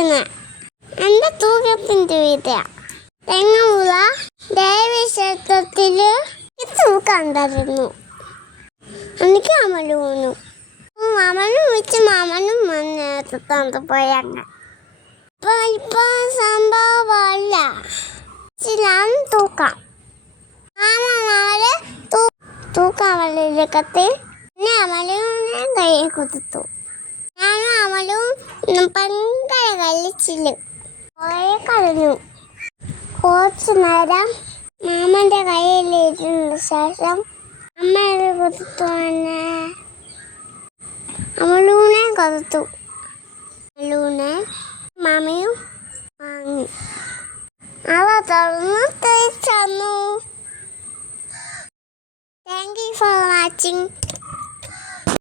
വിളിക്കുന്നത് എന്റെ തൂക്കത്തിന്റെ വിധ തെങ്ങമുള ദേവീക്ഷേത്രത്തിൽ തൂക്കം എനിക്ക് അമൽ പോന്നു മാമനും വിളിച്ച് മാമനും തന്നു പോയ അങ്ങ് സംഭവമല്ല. ഞാൻ തൂക്കാം. മാമ തൂക്കാൻ വലിയക്കത്തിൽ എന്നെ അമലും കൈ കുത്തു ഞാനും അമലും പണ്ട് കളിച്ചില്ല കുറേ കളഞ്ഞു കുറച്ച് നേരം മാമന്റെ കയ്യിലിരുന്ന ശേഷം അമ്മ കൊതുത്തു തന്നെ അമലൂനെ കൊടുത്തു അമലൂനെ മാമയും വാങ്ങി. അവ തുറന്നു തിരിച്ചു താങ്ക് യു ഫോർ വാച്ചിങ്